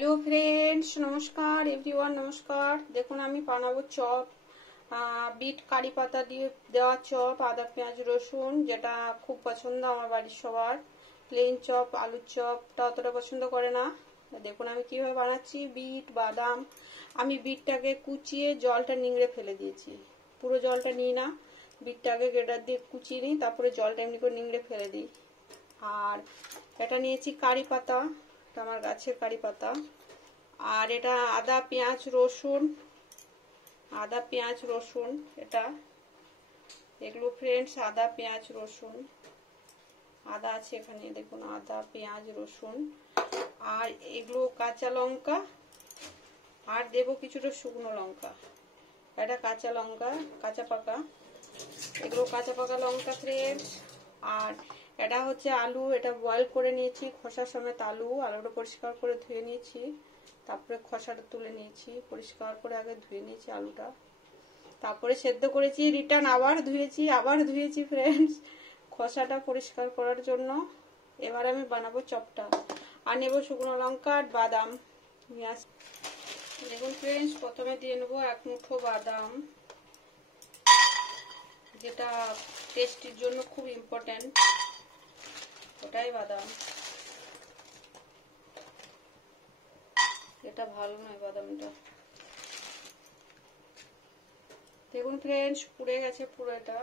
Hello friends, নমস্কার everyone, নমস্কার। দেখুন আমি বানাবো চপ, বিট কারি পাতা দিয়ে দেওয়া চপ, আদা পেঁয়াজ রসুন, যেটা খুব পছন্দ আমার বাড়ির সবার। প্লেন চপ, আলুর চপটা অতটা পছন্দ করে না। দেখুন আমি কিভাবে বানাচ্ছি। বিট বাদাম, আমি বিটটাকে কুচিয়ে জলটা নিংড়ে ফেলে দিয়েছি। পুরো জলটা নিই না, বিটটাকে গ্রেটার দিয়ে কুচিয়ে নিই, তারপরে জলটা এমনি করে নিংড়ে ফেলে দিই। আর এটা নিয়েছি কারি পাতা, আমার গাছের কারি পাতা। আর এটা আদা পেঁয়াজ রসুন, এটা এগুলো ফ্রেন্ডস আদা পেঁয়াজ রসুন, আদা আছে এখানে, দেখুন আদা পেঁয়াজ রসুন। আর এগুলো কাঁচা লঙ্কা, আর দেবো কিছুটা শুকনো লঙ্কা। এটা কাঁচা লঙ্কা, কাঁচা পাকা, এগুলো কাঁচা পাকা লঙ্কা ফ্রেন্ডস। আর এটা হচ্ছে আলু, এটা বয়েল করে নিয়েছি খোসা সমেত। আলুটা পরিষ্কার করে ধুয়ে নিয়েছি, তারপরে খোসাটা তুলে নিয়েছি, পরিষ্কার করে আগে ধুয়ে নিয়েছি আলুটা, তারপরে সেদ্ধ করেছি, রিটার্ন আবার ধুয়েছি ফ্রেন্ডস, খোসাটা পরিষ্কার করার জন্য। এবার আমি বানাবো চপটা। আর নেবো শুকনো লঙ্কা আর বাদাম। দেখুন ফ্রেন্ডস, প্রথমে দিয়ে নেবো 1 মুঠো বাদাম, যেটা টেস্টির জন্য খুব ইম্পর্টেন্ট, ওটাই বাদাম। এটা ভালো নয় বাদামটা। দেখুন ফ্রেন্ডস, পুড়ে গেছে পুরো। এটা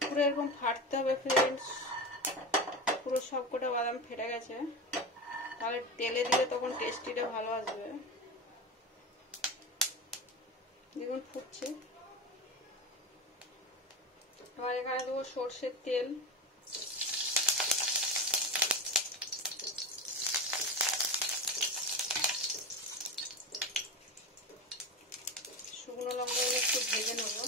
পুরো এরকম ফাটতে হবে ফ্রেন্ডস। পুরো সবকটা বাদাম ফেটে গেছে, তাহলে তেলে দিলে তখন টেস্টিটা ভালো আসবে। দেখুন ফুটছে। এবার এখানে দেবো সর্ষের তেল, শুকনো লঙ্কা একটু ভেজে নেবো।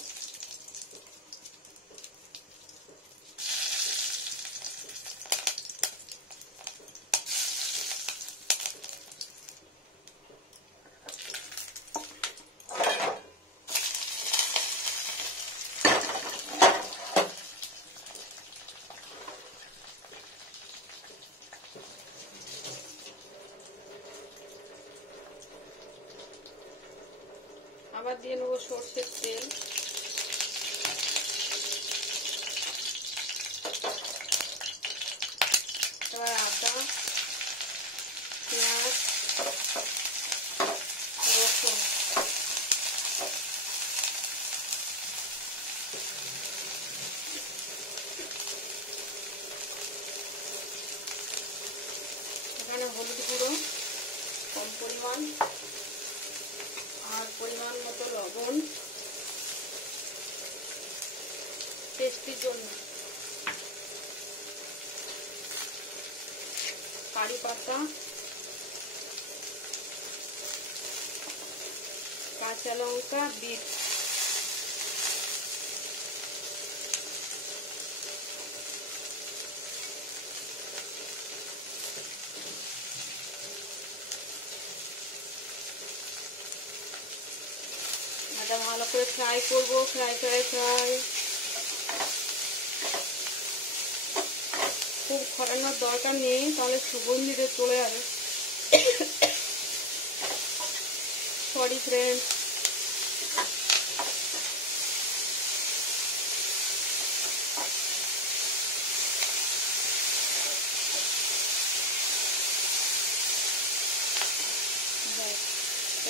আবার দিয়ে নেবো সর্ষের তেল, এবার আদা পেঁয়াজ রসুন, এখানে হলুদ গুঁড়ো কম পরিমাণ, আর পরিমাণ মতো লবণ টেস্টির জন্য। কারি পাতা, কাঁচা লঙ্কা, বিট, এটা ভালো করে ফ্রাই করবো। ফ্রাই খুব খরানোর দরকার নেই, তাহলে সুগন্ধিতে চলে যাবে। Sorry friends.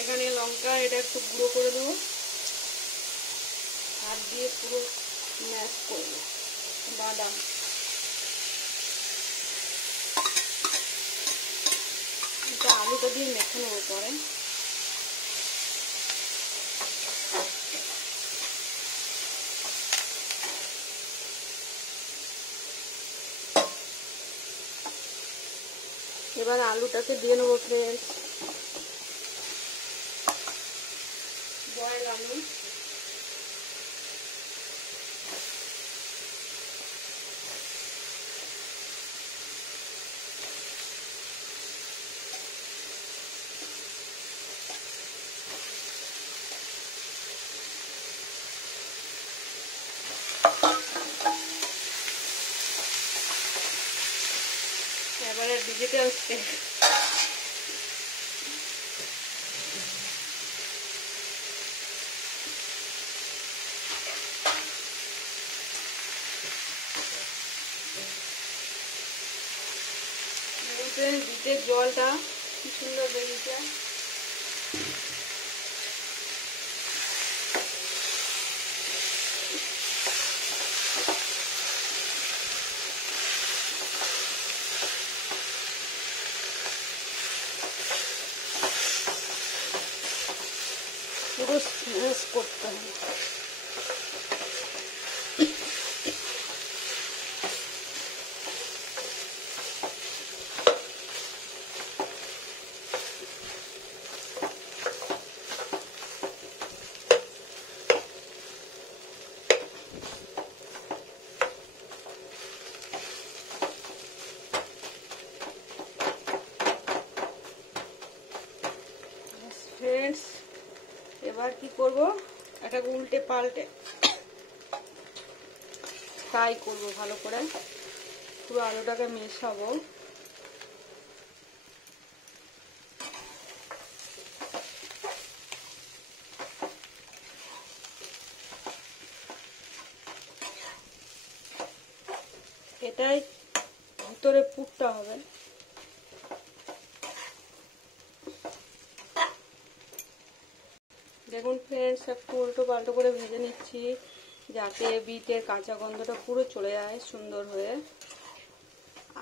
এখানে লঙ্কা এটা একটু গুঁড়ো করে দেবো, হাত দিয়ে পুরো ম্যাশ করবো। বাদাম, এটা আলুটা দিয়ে মেখে নেবো পরে। এবার আলুটাকে দিয়ে নেবো ফ্রেন্ডস, বয়েল আলু। Digital step. বিটের জলটা কি সুন্দর বেরিয়েছে। পুরো স্ম্যাশ করতে হবে। ফ্রেন্ডস, এবার কি করব, এটাকে উল্টে পাল্টে ফ্রাই করব ভালো করে, পুরো আলুটাকে মেশাবো। এটাই ভিতরে পুরটা হবে। দেখুন ফ্রেন্ডস, একটু উল্টো পাল্টো করে ভেজে নিচ্ছি যাতে বিটের কাঁচা গন্ধটা পুরো চলে যায় সুন্দর হয়ে,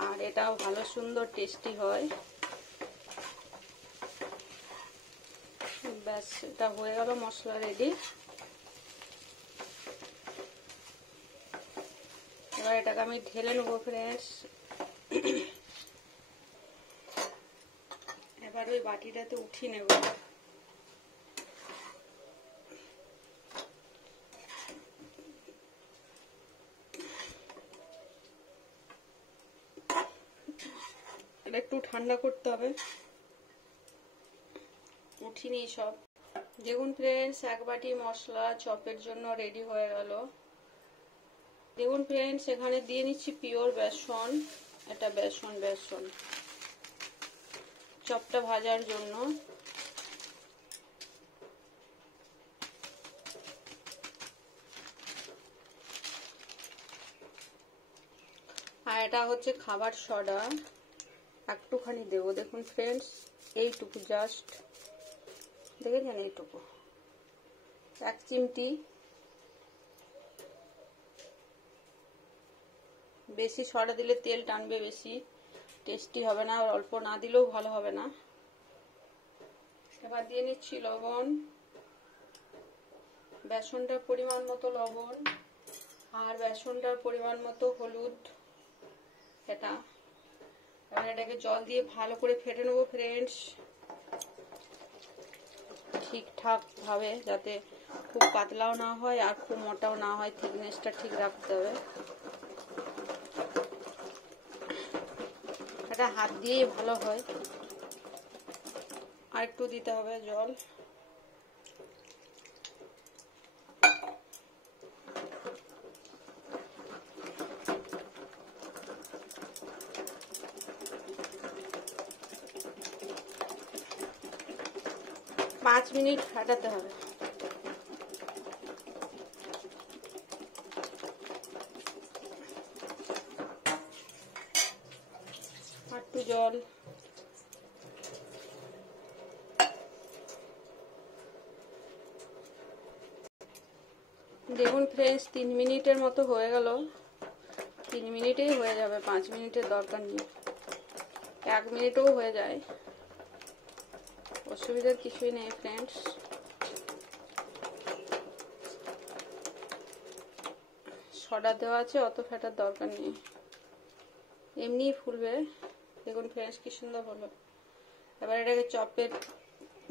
আর এটাও ভালো সুন্দর টেস্টি হয়। ব্যাস, এটা হয়ে গেল, মশলা রেডি। এবার এটাকে আমি ঢেলে নেবো ফ্রেন্ডস। এবার ওই বাটিটাতে উঠিয়ে নেব। এটা একটু ঠান্ডা করতে হবে, উঠিনি সব। দেখুন ফ্রেন্ডস, এক বাটি মশলা চপের জন্য রেডি হয়ে গেল। দেখুন ফ্রেন্ডস, এখানে দিয়ে নিচ্ছি পিওর বেসন। এটা বেসন চপটা ভাজার জন্য। আর এটা হচ্ছে খাবার সোডা, একটুখানি দেবো। দেখুন ফ্রেন্ডস, এইটুকু জাস্ট দেখেছেন, এইটুকু, 1 চিমটি। বেশি সোডা দিলে তেল টানবে, বেশি টেস্টি হবে না, আর অল্প না দিলেও ভালো হবে না। এবার দিয়ে নিচ্ছি লবণ, বেসনটার পরিমাণ মতো লবণ, আর বেসনটার পরিমাণ মতো হলুদ। এটা এবার এটাকে জল দিয়ে ভালো করে ফেটে নেবো ফ্রেন্ডস, ঠিকঠাক ভাবে, যাতে খুব পাতলাও না হয় আর খুব মোটাও না হয়, থিকনেসটা ঠিক রাখতে হবে। এটা হাত দিয়েই ভালো হয়। আর একটু দিতে হবে জল। পাঁচ মিনিট ফাটাতে হবে। একটু জল। দেখুন ফ্রেন্ডস, 3 মিনিটের মতো হয়ে গেল। 3 মিনিটেই হয়ে যাবে, 5 মিনিটের দরকার নেই, 1 মিনিটও হয়ে যায়, অসুবিধার কিছুই নেই ফ্রেন্ডস। সোডা দেওয়া আছে, অত ফেটার দরকার নেই, এমনিই ফুলবে। দেখুন ফ্রেন্ডস, কি সুন্দর হলো। এবার এটাকে চপের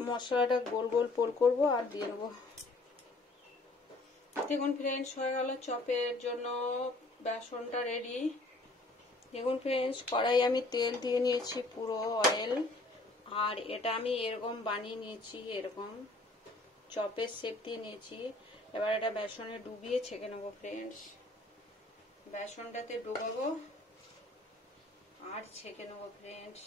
মশলাটা গোল গোল পোল করব আর দিয়ে নেবো। দেখুন ফ্রেন্ডস, হয়ে গেল চপের জন্য বেসনটা রেডি। দেখুন ফ্রেন্ডস, কড়াই আমি তেল দিয়ে নিয়েছি, পুরো অয়েল, আর এটা আমি এরকম বানিয়ে নিয়েছি, এরকম চপের শেপ দিয়ে নিয়েছি। এবার এটা বেসনে ডুবিয়ে ছেঁকে নেবো ফ্রেন্ডস। বেসনটাতে ডুবাবো আর ছেঁকে নেবো ফ্রেন্ডস।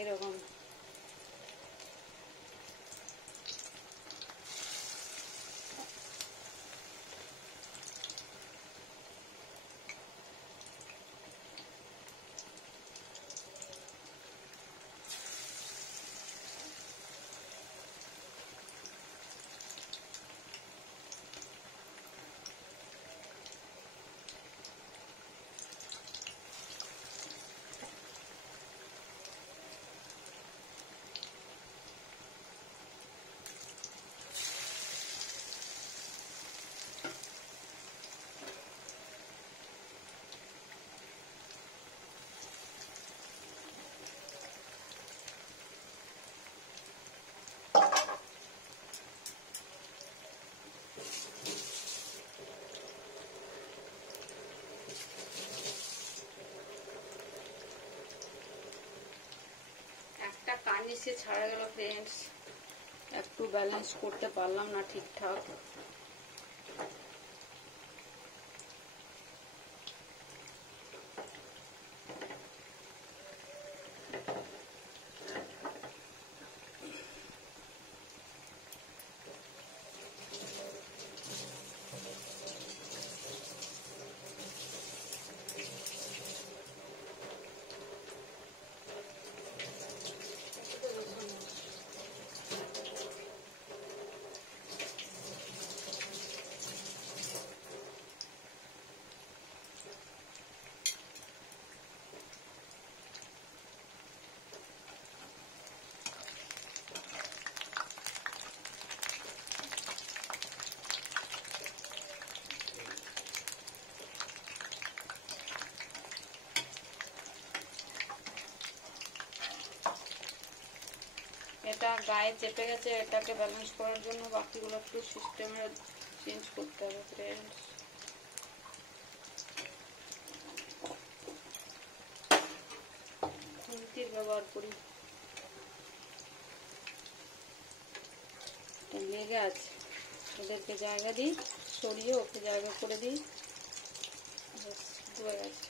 এরকম একটা কার্নিশে ছাড়া গেল ফ্রেন্ডস, একটু ব্যালেন্স করতে পারলাম না ঠিকঠাক। এটা গায়ে চেপে গেছে, এটাকে ব্যালেন্স করার জন্য বাকিগুলো একটু সিস্টেমে চেঞ্জ করতে হবে ফ্রেন্ডস। খুন্তির ব্যবহার করি, লেগে আছে, ওদেরকে জায়গা দিই, সরিয়ে ওকে জায়গা করে দিই, ধুয়ে গেছে।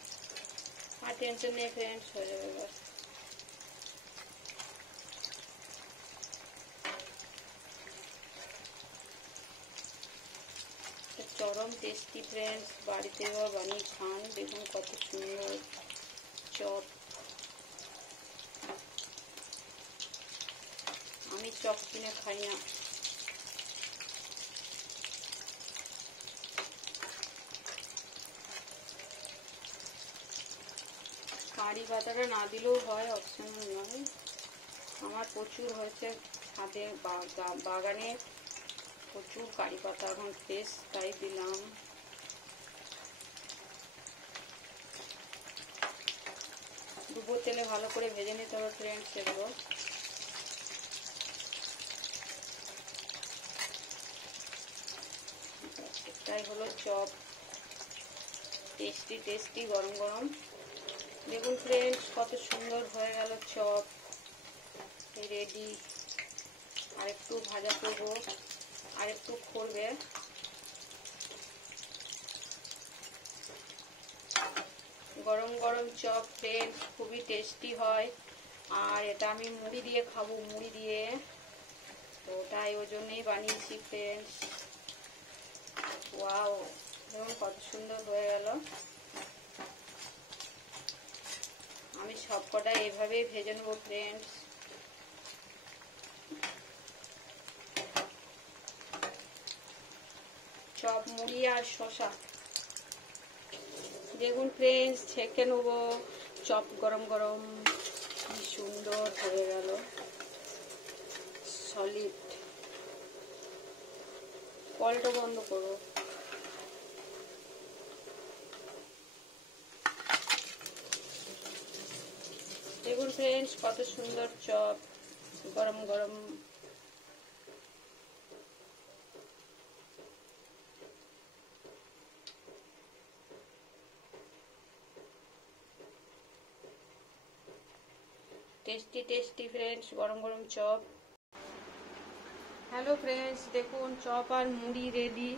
আর টেনশন নেই ফ্রেন্ডস, হয়ে যাবে এবার। চরম টেস্টি ফ্রেন্ডস, বাড়িতে বানিয়ে খান, দেখুন কত সুন্দর চপ। আমি চপ কিনে খাই না, কারি পাতাটা না দিলেও হয়, অপশনাল নয়। আমার প্রচুর হয়েছে ছাদে বাগানে প্রচুর কারি পাতা এখন ফ্রেশ, তাই দিলাম। ডুবো তেলে ভালো করে ভেজে নিতে হবে ফ্রেন্ডস এগুলো। এটাই হলো চপ, টেস্টি টেস্টি গরম গরম। দেখুন ফ্রেন্ডস কত সুন্দর হয়ে গেল চপ, রেডি। আর একটু ভাজা করবো, আর একটু করবে। গরম গরম চপ ফ্রেন্ডস খুবই টেস্টি হয়, আর এটা আমি মুড়ি দিয়ে খাবো, মুড়ি দিয়ে, তো তাই ওই জন্যই বানিয়েছি ফ্রেন্ডস। ওয়াও, দেখুন কত সুন্দর হয়ে গেল। আমি সবকটা এভাবেই ভেজে নেবো ফ্রেন্ডস। চপ, মুড়ি আর শসা। দেখুন ফ্রেন্ডস ছেঁকে নেবো চপ গরম গরম। সুন্দর হয়ে গেল, সলিড। কলটা বন্ধ করো। দেখুন ফ্রেন্ডস, কত সুন্দর চপ, গরম গরম। টেস্টি টেস্টি ফ্রেন্ডস, গরম গরম চপ। হ্যালো ফ্রেন্ডস, দেখুন চপ আর মুড়ি রেডি।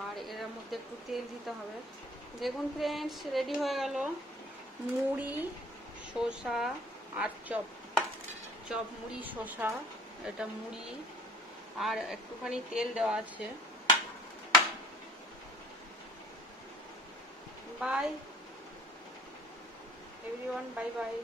আর এর মধ্যে একটু তেল দিতে হবে। দেখুন ফ্রেন্ডস, রেডি হয়ে গেল মুড়ি, শসা আর চপ। চপ, মুড়ি, শসা, এটা মুড়ি আর একটুখানি তেল দেওয়া আছে। By everyone, bye bye.